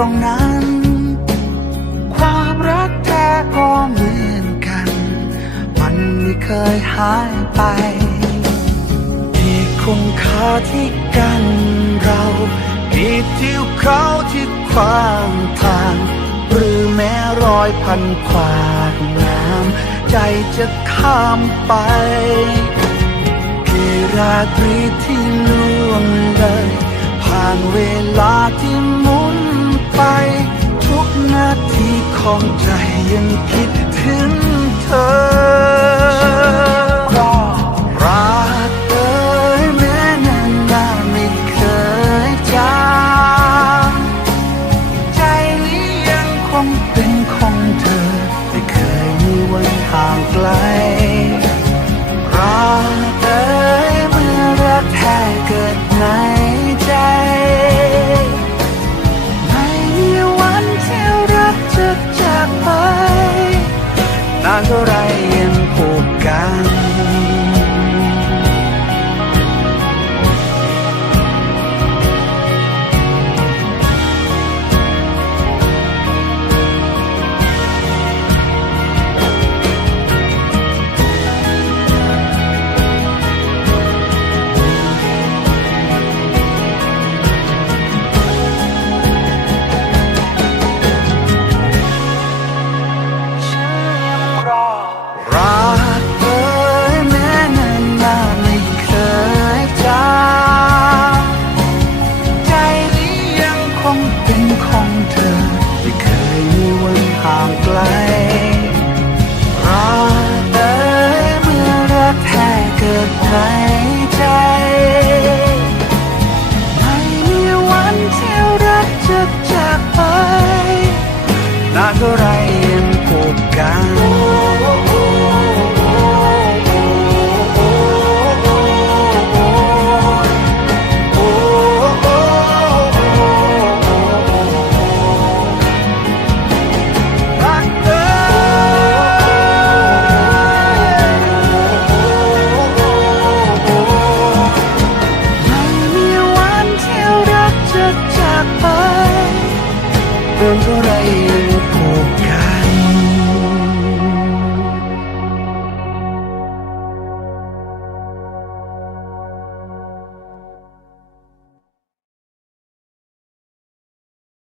รงนั้น ความรักแท้ก็เหมือนกัน มันไม่เคยหายไปที่คงคาที่กันเราที่ทิวเขาที่ขวางทาง หรือแม้รอยพันขวากน้ำใจจะข้ามไปกี่ราตรีที่ล่วงเลยผ่านเวลาที่ ของใจยังคิด เท่าไรยังพบกัน